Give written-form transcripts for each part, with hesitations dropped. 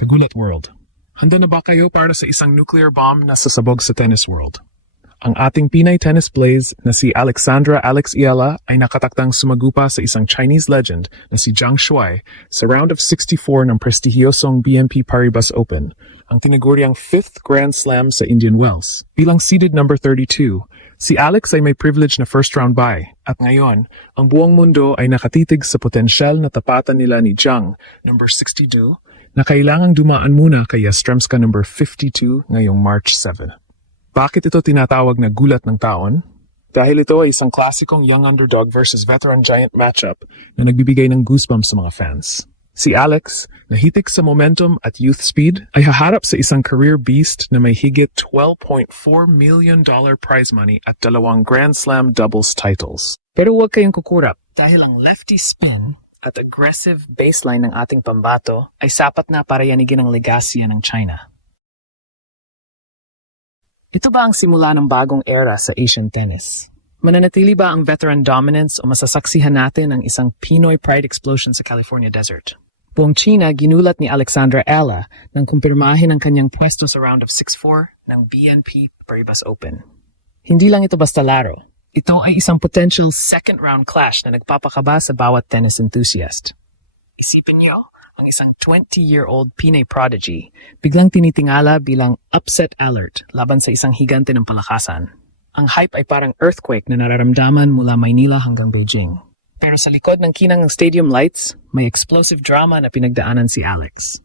Kagulat World. Handa na ba kayo para sa isang nuclear bomb na sasabog sa tennis world? Ang ating Pinay tennis blaze na si Alexandra Alex Iala ay nakatakdang sumagupa sa isang Chinese legend na si Zhang Shuai sa round of 64 ng prestihiyosong BNP Paribas Open, ang tinaguriang 5th Grand Slam sa Indian Wells. Bilang seeded number 32, si Alex ay may privilege na first round bye at ngayon, ang buong mundo ay nakatitig sa potensyal na tapatan nila ni Zhang, number 62, na kailangang dumaan muna kay Yastremska number 52 ngayong March 7. Bakit ito tinatawag na gulat ng taon? Dahil ito ay isang klasikong young underdog versus veteran giant matchup na nagbibigay ng goosebumps sa mga fans. Si Alex, na hitik sa momentum at youth speed, ay haharap sa isang career beast na may higit $12.4 million prize money at 2 Grand Slam doubles titles. Pero huwag kayong kukurap dahil ang lefty spin at aggressive baseline ng ating pambato ay sapat na para yanigin ang legasya ng China. Ito ba ang simula ng bagong era sa Asian tennis? Mananatili ba ang veteran dominance o masasaksihan natin ang isang Pinoy pride explosion sa California desert? Buong China, ginulat ni Alexandra Ella nang kumpirmahin ang kanyang pwesto sa round of 6-4 ng BNP Paribas Open. Hindi lang ito basta laro. Ito ay isang potential second-round clash na nagpapakaba sa bawat tennis enthusiast. Isipin niyo, ang isang 20-year-old Pinay prodigy biglang tinitingala bilang upset alert laban sa isang higante ng palakasan. Ang hype ay parang earthquake na nararamdaman mula Maynila hanggang Beijing. Pero sa likod ng kinang ng stadium lights, may explosive drama na pinagdaanan si Alex.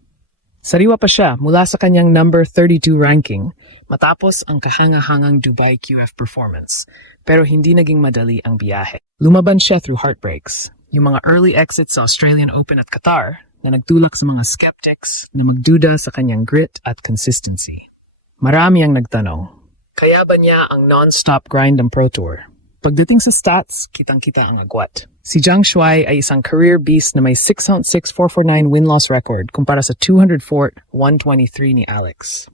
Sariwa pa siya mula sa kanyang number 32 ranking matapos ang kahanga-hangang Dubai QF performance. Pero hindi naging madali ang biyahe. Lumaban siya through heartbreaks. Yung mga early exits sa Australian Open at Qatar na nagtulak sa mga skeptics na magduda sa kanyang grit at consistency. Marami ang nagtanong, kaya ba niya ang non-stop grind ng Pro Tour? Pagdating sa stats, kitang-kita ang agwat. Si Zhang Shuai ay isang career beast na may 6-6-449 win-loss record kumpara sa 204-123 ni Alex.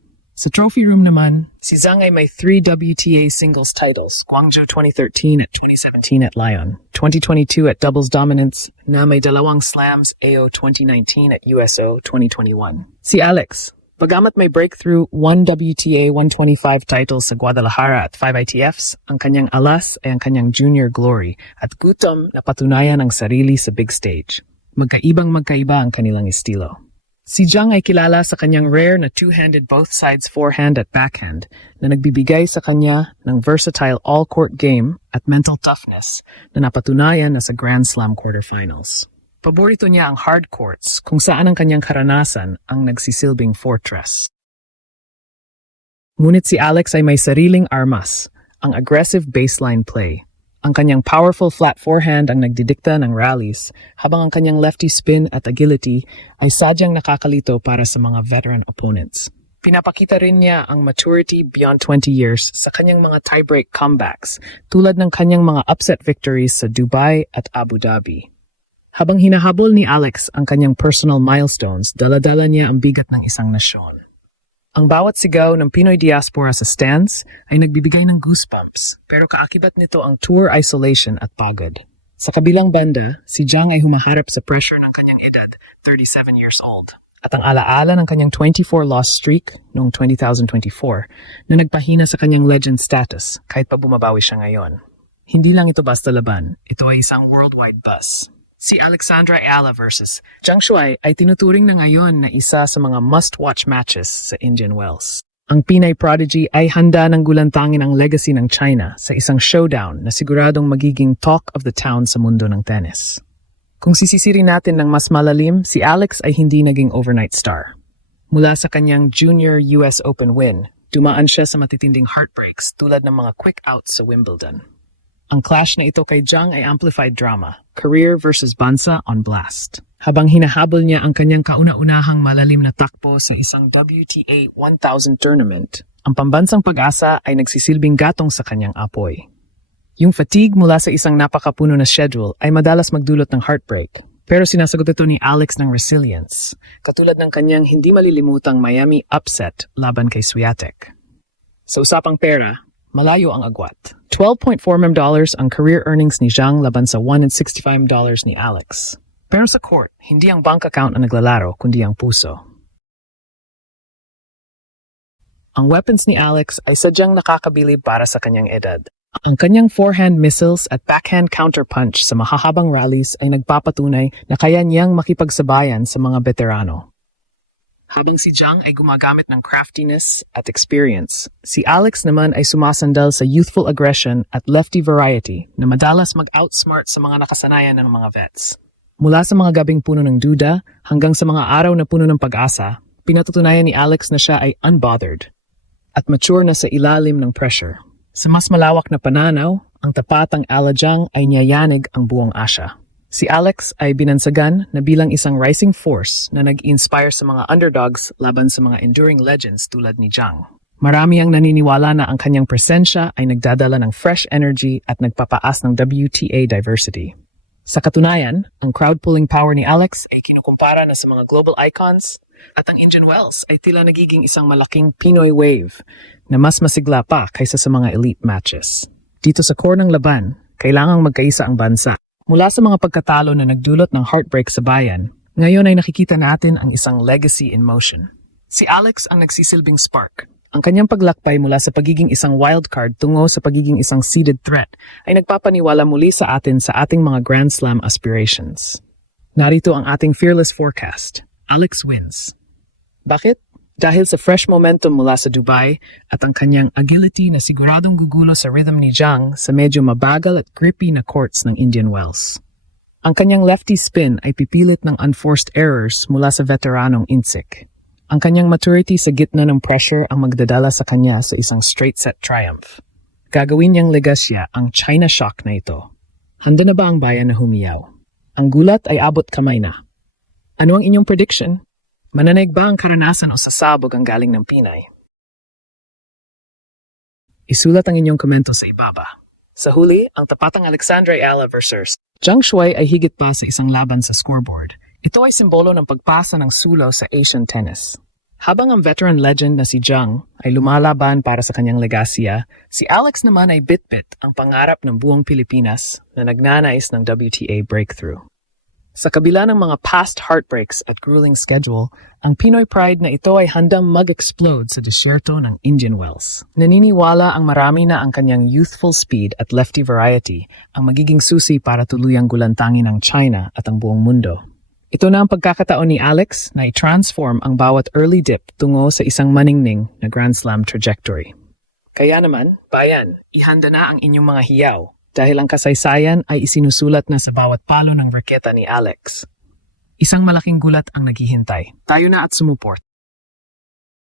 Sa trophy room naman, si Zhang ay may 3 WTA singles titles, Guangzhou 2013 at 2017 at Lyon, 2022 at doubles dominance, na may 2 slams AO 2019 at USO 2021. Si Alex, bagamat may breakthrough 1 WTA 125 titles sa Guadalajara at 5 ITFs, ang kanyang alas ay ang kanyang junior glory at gutom na patunayan ang sarili sa big stage. Magkaiba ang kanilang estilo. Si Zhang ay kilala sa kanyang rare na two-handed both sides forehand at backhand na nagbibigay sa kanya ng versatile all-court game at mental toughness na napatunayan na sa Grand Slam quarterfinals. Paborito niya ang hard courts kung saan ang kanyang karanasan ang nagsisilbing fortress. Ngunit si Alex ay may sariling armas, ang aggressive baseline play. Ang kanyang powerful flat forehand ang nagdidikta ng rallies, habang ang kanyang lefty spin at agility ay sadyang nakakalito para sa mga veteran opponents. Pinapakita rin niya ang maturity beyond 20 years sa kanyang mga tiebreak comebacks, tulad ng kanyang mga upset victories sa Dubai at Abu Dhabi. Habang hinahabol ni Alex ang kanyang personal milestones, dala-dala niya ang bigat ng isang nasyon. Ang bawat sigaw ng Pinoy diaspora sa stands ay nagbibigay ng goosebumps, pero kaakibat nito ang tour isolation at pagod. Sa kabilang banda, si Zhang ay humaharap sa pressure ng kanyang edad, 37 years old, at ang alaala ng kanyang 24-loss streak noong 2024 na nagpahina sa kanyang legend status kahit pa bumabawi siya ngayon. Hindi lang ito basta laban, ito ay isang worldwide buzz. Si Alexandra Ella versus Zhang Shuai ay tinuturing na ngayon na isa sa mga must-watch matches sa Indian Wells. Ang Pinay prodigy ay handa ng gulantangin ang legacy ng China sa isang showdown na siguradong magiging talk of the town sa mundo ng tennis. Kung sisisirin natin ng mas malalim, si Alex ay hindi naging overnight star. Mula sa kanyang junior US Open win, dumaan siya sa matitinding heartbreaks tulad ng mga quick outs sa Wimbledon. Ang clash na ito kay Zhang ay amplified drama, career versus bansa on blast. Habang hinahabol niya ang kanyang kauna-unahang malalim na takbo sa isang WTA 1000 tournament, ang pambansang pag-asa ay nagsisilbing gatong sa kanyang apoy. Yung fatigue mula sa isang napakapuno na schedule ay madalas magdulot ng heartbreak. Pero sinasagot ito ni Alex ng resilience, katulad ng kanyang hindi malilimutang Miami upset laban kay Swiatek. Sa usapang pera, malayo ang agwat. $12.4 million ang career earnings ni Zhang laban sa $165 ni Alex. Pero sa court, hindi ang bank account ang naglalaro kundi ang puso. Ang weapons ni Alex ay sadyang nakakabilib para sa kanyang edad. Ang kanyang forehand missiles at backhand counterpunch sa mahahabang rallies ay nagpapatunay na kaya niyang makipagsabayan sa mga veterano. Habang si Zhang ay gumagamit ng craftiness at experience, si Alex naman ay sumasandal sa youthful aggression at lefty variety na madalas mag-outsmart sa mga nakasanayan ng mga vets. Mula sa mga gabing puno ng duda hanggang sa mga araw na puno ng pag-asa, pinatutunayan ni Alex na siya ay unbothered at mature na sa ilalim ng pressure. Sa mas malawak na pananaw, ang tapatang Alajang ay niyayanig ang buong Asya. Si Alex ay binansagan na bilang isang rising force na nag-inspire sa mga underdogs laban sa mga enduring legends tulad ni Zhang. Marami ang naniniwala na ang kanyang presensya ay nagdadala ng fresh energy at nagpapaas ng WTA diversity. Sa katunayan, ang crowd-pulling power ni Alex ay kinukumpara na sa mga global icons at ang Indian Wells ay tila nagiging isang malaking Pinoy wave na mas masigla pa kaysa sa mga elite matches. Dito sa core ng laban, kailangang magkaisa ang bansa. Mula sa mga pagkatalo na nagdulot ng heartbreak sa bayan, ngayon ay nakikita natin ang isang legacy in motion. Si Alex ang nagsisilbing spark. Ang kanyang paglakbay mula sa pagiging isang wildcard tungo sa pagiging isang seeded threat ay nagpapaniwala muli sa atin sa ating mga Grand Slam aspirations. Narito ang ating fearless forecast. Alex wins. Bakit? Dahil sa fresh momentum mula sa Dubai at ang kanyang agility na siguradong gugulo sa rhythm ni Zhang sa medyo mabagal at grippy na courts ng Indian Wells. Ang kanyang lefty spin ay pipilit ng unforced errors mula sa veteranong Insik. Ang kanyang maturity sa gitna ng pressure ang magdadala sa kanya sa isang straight-set triumph. Gagawin niyang legasya ang China shock na ito. Handa na ba ang bayan na humiyaw? Ang gulat ay abot kamay na. Ano ang inyong prediction? Mananaig ba ang karanasan o sasabog ang galing ng Pinay? Isulat ang inyong komento sa ibaba. Sa huli, ang tapatang Alexandra Ayala versus Zhang Shuai ay higit pa sa isang laban sa scoreboard. Ito ay simbolo ng pagpasa ng sulaw sa Asian tennis. Habang ang veteran legend na si Zhang ay lumalaban para sa kanyang legasya, si Alex naman ay bit-bit ang pangarap ng buong Pilipinas na nagnanais ng WTA breakthrough. Sa kabila ng mga past heartbreaks at grueling schedule, ang Pinoy pride na ito ay handang mag-explode sa disyerto ng Indian Wells. Naniniwala ang marami na ang kanyang youthful speed at lefty variety ang magiging susi para tuluyang gulantangin ang China at ang buong mundo. Ito na ang pagkakataon ni Alex na i-transform ang bawat early dip tungo sa isang maningning na Grand Slam trajectory. Kaya naman, bayan, ihanda na ang inyong mga hiyaw dahil ang kasaysayan ay isinusulat na sa bawat palo ng raketa ni Alex. Isang malaking gulat ang naghihintay. Tayo na at sumuport.